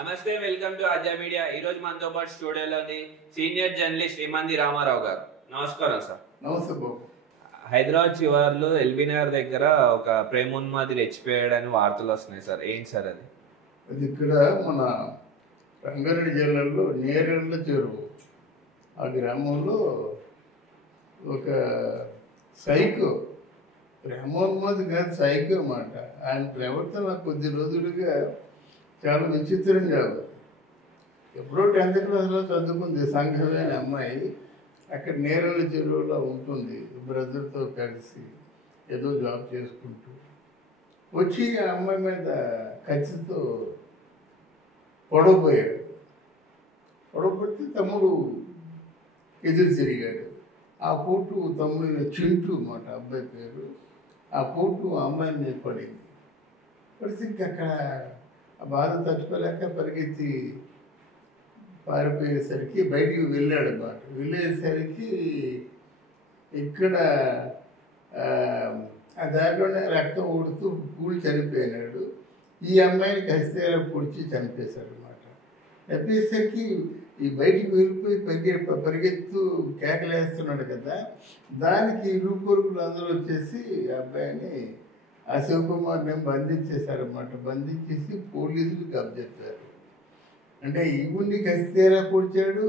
నమస్తే, welcome to Aadya media. ఈ రోజు మనతో పాటు స్టూడియోలోని సీనియర్ జర్నలిస్ట్ శ్రీమంతి రామారావు గారు. నమస్కారం సార్. నమస్తే బాబు. హైదరాబాద్ చివర్లో ఎల్బీ నగర్ దగ్గర ఒక ప్రేమోన్మాది రెచ్చిపోయాడని వార్తలు వస్తున్నాయి సార్. ఏంటి సార్ అది? అది ఇక్కడ మన రంగారెడ్డి జిల్లాలో నేరేళ్ల చెరువు ఆ గ్రామంలో ఒక సైకో, ప్రేమోన్మాది కాదు సైకో అన్నమాట. ఆయన ప్రవర్తన కొద్ది రోజులుగా చాలా విచిత్రంగా ఉంది. ఎప్పుడో 10th క్లాస్లో చదువుకుంది, సంఘమే అమ్మాయి. అక్కడ నేరేళ్ల చెరువులో ఉంటుంది, బ్రదర్తో కలిసి ఏదో జాబ్ చేసుకుంటూ వచ్చి ఆ అమ్మాయి మీద కత్తితో పొడవపోయాడు. పొడవపోతే తమ్ముడు ఎదురు తిరిగాడు. ఆ పోటు తమ్ముడు చింటూ అన్నమాట అబ్బాయి పేరు. ఆ పోటు అమ్మాయి మీద పడింది. పడితే ఇంక అక్కడ ఆ బాధ తట్టుకోలేక పరిగెత్తి పారిపోయేసరికి బయటికి వెళ్ళాడు అన్నమాట. వెళ్ళేసరికి ఇక్కడ ఆ దారిలోనే రక్తం ఊడుతూ కూలి చనిపోయినాడు. ఈ అమ్మాయిని కసితేర పొడిచి చంపేశాడు అనమాట. చంపేసరికి ఈ బయటికి వెళ్ళిపోయి పరిగెత్తు కేకలేస్తున్నాడు కదా, దానికి ఇరుపొరుగులు అందరూ వచ్చేసి అబ్బాయిని ఆ శివకుమార్ని బంధించేశారన్నమాట. బంధించేసి పోలీసులు కబ్జెత్తారు. అంటే ఈవుని కసితేరా పొడిచాడు,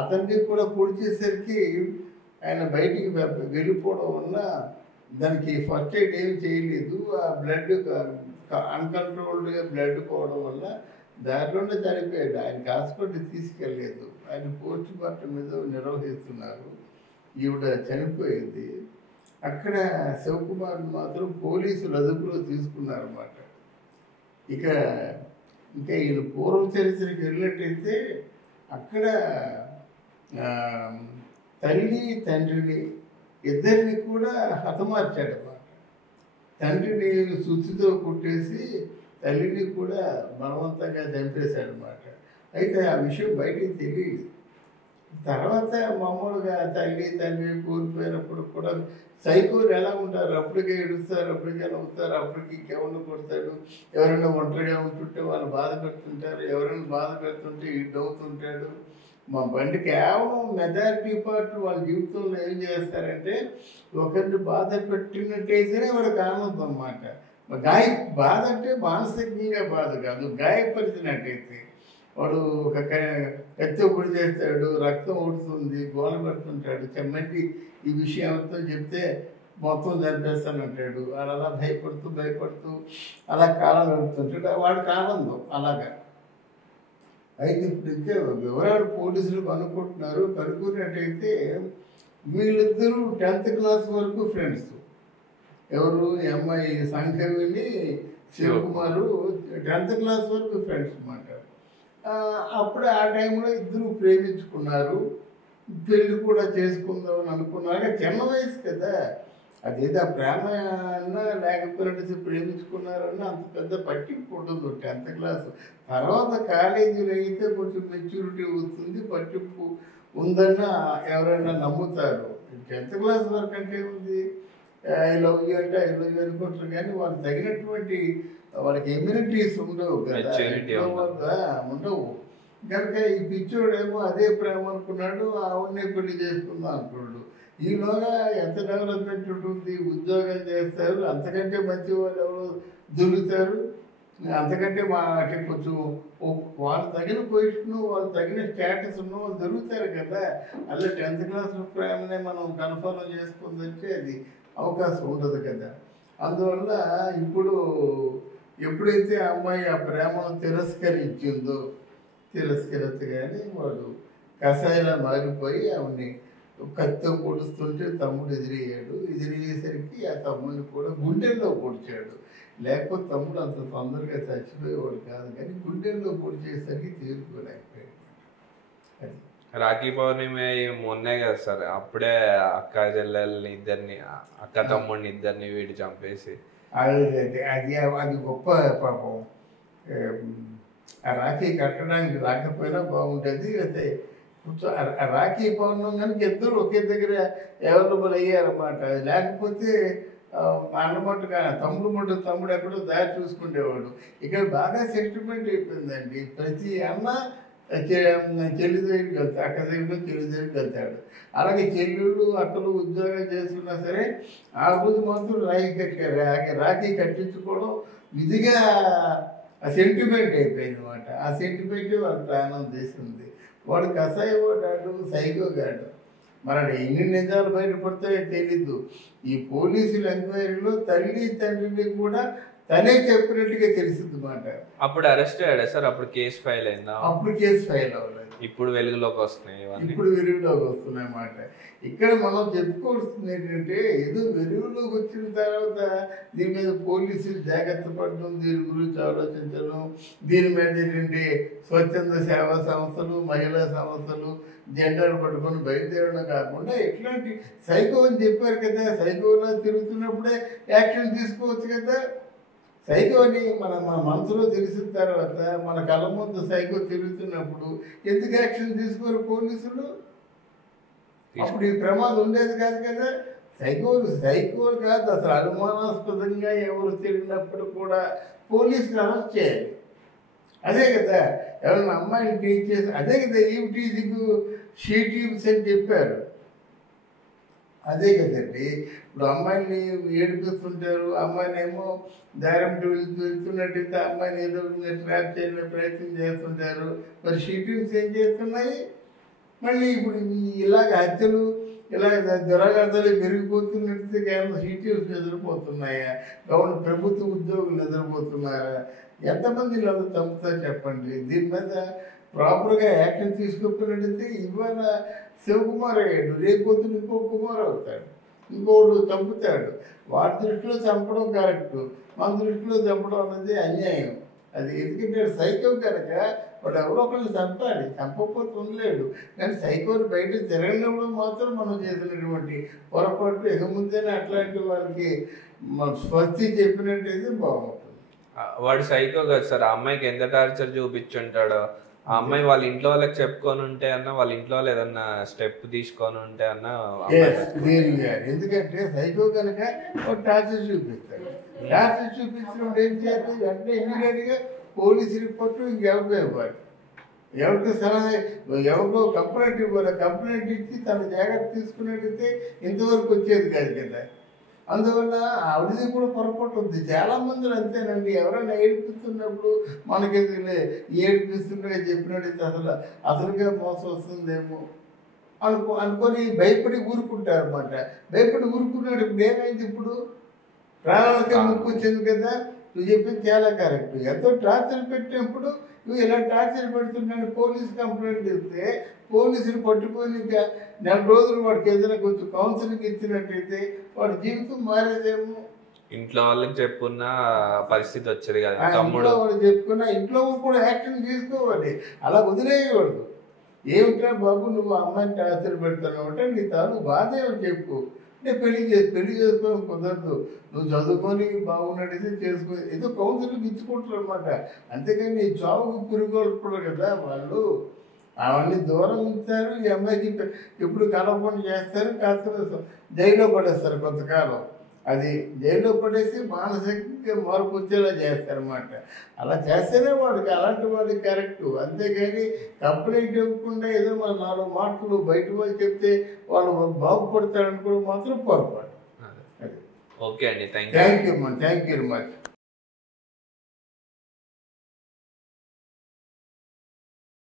అతన్ని కూడా పొడిచేసరికి ఆయన బయటికి వెళ్ళిపోవడం వల్ల దానికి ఫస్ట్ ఎయిడ్ ఏమి చేయలేదు. ఆ బ్లడ్ అన్కంట్రోల్డ్గా బ్లడ్ పోవడం వల్ల దారిలోనే చనిపోయాడు. ఆయనకి హాస్పిటల్ తీసుకెళ్ళలేదు. ఆయన పోస్ట్ మార్టం మీద నిర్వహిస్తున్నారు. ఈవిడ చనిపోయింది. అక్కడ శివకుమార్ మాత్రం పోలీసులు అదుపులో తీసుకున్నారన్నమాట. ఇంకా ఈయన పూర్వ చరిత్రకి వెళ్ళినట్టయితే అక్కడ తల్లి తండ్రిని ఇద్దరిని కూడా హతమార్చాడన్నమాట. తండ్రిని సుత్తితో కుట్టేసి తల్లిని కూడా బలవంతంగా చంపేశాడనమాట. అయితే ఆ విషయం బయటికి తెలియదు. తర్వాత మామూలుగా తల్లి తండ్రి కోల్పోయినప్పుడు కూడా సైకోలు ఎలా ఉంటారు, అప్పటికే ఏడుస్తారు, అప్పటికే నవ్వుతారు, అప్పటికి ఇంకెవరిని కొడతాడు. ఎవరైనా ఒంటరిగా ఉంటుంటే వాళ్ళు బాధ పెడుతుంటారు, ఎవరైనా బాధ పెడుతుంటే ఈడవుతుంటాడు. మా బండి కేవలం మెజారిటీ పార్ట్ వాళ్ళ జీవితంలో ఏం చేస్తారంటే ఒకరిని బాధ పెట్టినట్టయితేనే వాడికి ఆనందం అన్నమాట. బాధ అంటే మానసికంగా బాధ కాదు, గాయపరిచినట్టయితే వాడు ఒక కత్తి పొడి చేస్తాడు, రక్తం ఊడుతుంది, గోల పెడుతుంటాడు, చెమ్మంటి ఈ విషయం అంతా చెప్తే మొత్తం చంపేస్తానంటాడు. వాడు అలా భయపడుతూ అలా కాలం గడుపుతుంటాడు. వాడికి ఆనందం అలాగా. అయితే ఇప్పుడు ఇంకా వివరాలు పోలీసులు కనుక్కున్నట్టయితే వీళ్ళిద్దరూ 10th క్లాస్ వరకు ఫ్రెండ్స్. ఎవరు? అమ్మాయి సంఘవిని శివకుమారు 10th క్లాస్ వరకు ఫ్రెండ్స్ అన్నమాట. అప్పుడు ఆ టైంలో ఇద్దరు ప్రేమించుకున్నారు, పెళ్ళి కూడా చేసుకుందామని అనుకున్నారు. చిన్న వయసు కదా, అదేదో ఆ ప్రేమ అన్నా లేకపోయినట్టు ప్రేమించుకున్నారన్నా అంత పెద్ద పట్టింపు ఉండదు 10th క్లాస్. తర్వాత కాలేజీలో అయితే కొంచెం మెచ్యూరిటీ వస్తుంది, పట్టింపు ఉందన్న ఎవరైనా నమ్ముతారు. 10th క్లాస్ వరకు అంటే ఉంది, ఐ లవ్ యూ అంటే ఐ లవ్ యూ అనుకుంటారు. కానీ వాళ్ళకి తగినటువంటి వాళ్ళకి ఇమ్యూనిటీస్ ఉండవు కదా, ఉండవు. కనుక ఈ పిచ్చోడేమో అదే ప్రేమ అనుకున్నాడు, ఆవిడనే పెళ్లి చేసుకుందాం అనుకున్నాడు. ఈలోగా ఎంత డెవలప్మెంట్ ఉంటుంది, ఉద్యోగాలు చేస్తారు, అంతకంటే మంచి వాళ్ళు ఎవరు దొరుకుతారు, అంతకంటే కొంచెం వాళ్ళు తగిన పొజిషన్, వాళ్ళు తగిన స్టేటస్ ఉన్న వాళ్ళు దొరుకుతారు కదా. అలా 10th క్లాస్ ప్రేమనే మనం కన్ఫర్మ్ చేసుకుందంటే అది అవకాశం ఉండదు కదా. అందువల్ల ఇప్పుడు ఎప్పుడైతే ఆ అమ్మాయి ఆ ప్రేమను తిరస్కరించగానే వాడు కషాయలా మారిపోయి ఆవిడ్ని కత్తితో పొడుస్తుంటే తమ్ముడు ఎదిరయ్యేసరికి ఆ తమ్ముడిని కూడా గుండెల్లో పొడిచాడు. లేకపోతే తమ్ముడు అంత తొందరగా చచ్చిపోయేవాడు కాదు, కానీ గుండెల్లో పొడిచేసరికి తీరుకోలేకపోయాడు. అది రాఖీ పౌర్ణమి మొన్నే కదా సార్, అప్పుడే అక్క చెల్లెల్ని ఇద్దరిని, అక్క తమ్ముడిని ఇద్దరిని వీడి చంపేసి అది గొప్ప పాపం. ఆ రాఖీ కట్టడానికి రాకపోయినా బాగుంటుంది. అయితే రాఖీ పౌర్ణమి కనుక ఇద్దరు ఒకే దగ్గర అవైలబుల్ అయ్యారన్నమాట. లేకపోతే అన్నమట్టుగా తమ్ముడు ఎక్కడో దారి చూసుకునేవాడు. ఇక్కడ బాగా సెంటిమెంట్ అయిపోయిందండి. ప్రతి అన్న చెల్లి దగ్గరికి వెళ్తాడు, అక్క దగ్గరికి చెల్లి దగ్గరికి వెళ్తాడు. అలాగే చెల్లెళ్ళు అక్కలు ఉద్యోగం చేస్తున్నా సరే ఆ రోజు మాత్రం రాఖీ కట్టించుకోవడం విధిగా ఆ సెంటిమెంట్ అయిపోయింది అనమాట. ఆ సెంటిమెంట్ వాళ్ళ ప్రాణం చేసింది. వాడు కసాయి వాడాడు, సైకోగాడు. మరి ఎన్ని నిజాలు బయటపడతాయో తెలీదు. ఈ పోలీసుల ఎంక్వైరీలో తల్లి తండ్రిని కూడా తనే చెప్పినట్టుగా తెలిసింది మాట. అప్పుడు అరెస్ట్ అయ్యాడా సార్? అప్పుడు కేసు ఫైల్ అయిందా? అప్పుడు కేసు ఫైల్ అవ్వలేదు. ఇప్పుడు వెలుగులోకి వస్తున్నాయి ఇప్పుడు వెలుగులోకి వస్తున్నాయి అన్నమాట. ఇక్కడ మనం చెప్పుకోవాల్సింది ఏంటంటే, ఏదో వెలుగులోకి వచ్చిన తర్వాత దీని మీద పోలీసులు జాగ్రత్త పడడం, దీని గురించి ఆలోచించడం, దీని మీద ఏంటంటే స్వచ్ఛంద సేవా సంస్థలు, మహిళా సంస్థలు జెండాలు పట్టుకొని బయలుదేరడం కాకుండా ఇట్లాంటి సైకో అని చెప్పారు కదా, సైకోలా తిరుగుతున్నప్పుడే యాక్షన్ తీసుకోవచ్చు కదా. సైకోని మన మనసులో తెలిసిన తర్వాత మన కళ్ళ ముందు సైకో తిరుగుతున్నప్పుడు ఎందుకు యాక్షన్ తీసుకోరు పోలీసులు? అప్పుడు ఈ ప్రమాదం ఉండేది కాదు కదా. సైకోలు కాదు, అసలు అనుమానాస్పదంగా ఎవరు తిరిగినప్పుడు కూడా పోలీసులు అరెస్ట్ చేయాలి. అదే కదా ఎవరైనా అమ్మాయిని టీచ్ చేసి, అదే కదా ఈవ్ టీచింగ్ షీ టీమ్స్ అని చెప్పారు. అదే కదండి. ఇప్పుడు అమ్మాయిని ఏడిపిస్తుంటారు, అమ్మాయిని ఏమో దారం వెళ్తున్నట్టయితే అమ్మాయిని ఏదో ట్రాప్ చేయడానికి ప్రయత్నం చేస్తుంటారు. మరి షీ టీమ్స్ ఏం చేస్తున్నాయి? మళ్ళీ ఇప్పుడు ఇలాగ హత్యలు, ఇలాగ దురాఘాతాలు పెరిగిపోతున్నట్టు కేవలం షీ టీమ్స్ నిద్రపోతున్నాయా? ప్రభుత్వ ఉద్యోగులు నిద్రపోతున్నారా? ఎంతమంది ఇలా చంపుతారు చెప్పండి? దీని మీద ప్రాపర్గా యాక్షన్ తీసుకోకపోయినట్టయితే ఇవాళ శివకుమార్ అయ్యాడు, రేపు పొద్దున ఇంకో కుమార్ అవుతాడు, ఇంకోడు చంపుతాడు. వాడి దృష్టిలో చంపడం కరెక్ట్, మన దృష్టిలో చంపడం అనేది అన్యాయం. అది ఎందుకంటే సైకో కనుక వాడు ఎవరో ఒకళ్ళు చంపాలి, చంపకపోతే ఉండలేడు. కానీ సైకోని బయట తిరగడంలో మాత్రం మనం చేసినటువంటి పొరపాటు ఇక ముందేనే అట్లాంటి వాళ్ళకి స్వస్తి చెప్పినట్టయితే బాగుంటుంది. వాడు సైకో కదా సార్, ఆ అమ్మాయికి ఎంత టార్చర్ చూపించుంటాడో. ఆ అమ్మాయి వాళ్ళ ఇంట్లో వాళ్ళకి చెప్పుకొని ఉంటే అన్న, వాళ్ళ ఇంట్లో వాళ్ళు ఏదన్నా స్టెప్ తీసుకొని ఉంటే అన్న. ఎందుకంటే సైకో కనుక ఒక టార్చర్ చూపిస్తాడు. టార్చర్ చూపించినప్పుడు ఏం చేయాలి? వెంటనే ఇమీడియట్గా పోలీస్ రిపోర్టు ఇంకెవరికో ఇవ్వాలి. ఎవరికి సలహా, ఎవరికో కంప్లైంట్ ఇవ్వాలి. కంప్లైంట్ ఇచ్చి తన జాగ్రత్త తీసుకున్నట్టయితే ఇంతవరకు వచ్చేది కాదు కదా. అందువల్ల ఆవిడది కూడా పొరపాటు ఉంది. చాలామంది అంతేనండి. ఎవరైనా ఏడిపిస్తున్నప్పుడు మనకి ఏడిపిస్తుండగా చెప్పినట్టయితే అసలుగా మోసం వస్తుందేమో అనుకొని భయపడి ఊరుకుంటారు అనమాట. భయపడి ఊరుకున్నాడు. ఇప్పుడు ఏమైంది? ఇప్పుడు ప్రాణాలకే ముప్పు వచ్చింది కదా. నువ్వు చెప్పింది చాలా కరెక్ట్. ఎంతో టార్చర్ పెట్టినప్పుడు నువ్వు ఇలా టార్చర్ పెడుతున్నాను పోలీస్ కంప్లైంట్ ఇస్తే పోలీసులు పట్టుకొని నెల రోజులు వాడికి ఏదైనా కొంచెం కౌన్సిలింగ్ ఇచ్చినట్టయితే వాడి జీవితం మారేదేమో. ఇంట్లో వాళ్ళకి చెప్పుకున్న పరిస్థితి వచ్చేది కదా. తమ్ముడు వాళ్ళు చెప్పుకున్నా ఇంట్లో కూడా యాక్షన్ తీసుకోవాలి, అలా వదిలేయకూడదు. ఏమిటా బాబు నువ్వు అమ్మాయిని టార్చర్ పెడతావు అంటే నీ తాను బాధ ఏమని చెప్పు. అంటే పెళ్లి చేసుకోవడం కుదరదు, నువ్వు చదువుకొని బాగున్నట్టయితే చేసుకుని ఏదో కౌన్సిలింగ్ ఇచ్చుకుంటారు అనమాట. అంతేకాని నీ చావుకు పురుగొల్పడు కదా వాళ్ళు. అవన్నీ దూరం ఉంచారు. ఈ అమ్మాయికి ఎప్పుడు కలవకుండా చేస్తారు, కాస్త జైల్లో పడేస్తారు కొంతకాలం. అది జైల్లో పడేసి మానసికంగా మార్పు వచ్చేలా చేస్తారన్నమాట. అలా చేస్తేనే వాడికి అలాంటి వాడికి కరెక్టు. అంతేగాని కంప్లైంట్ ఇవ్వకుండా ఏదో మన 4 మాటలు బయట వాళ్ళు చెప్తే వాళ్ళు బాగుపడతారనుకోవడం మాత్రం పొరపాటు. ఓకే అండి, థ్యాంక్ యూ వెరీ మచ్.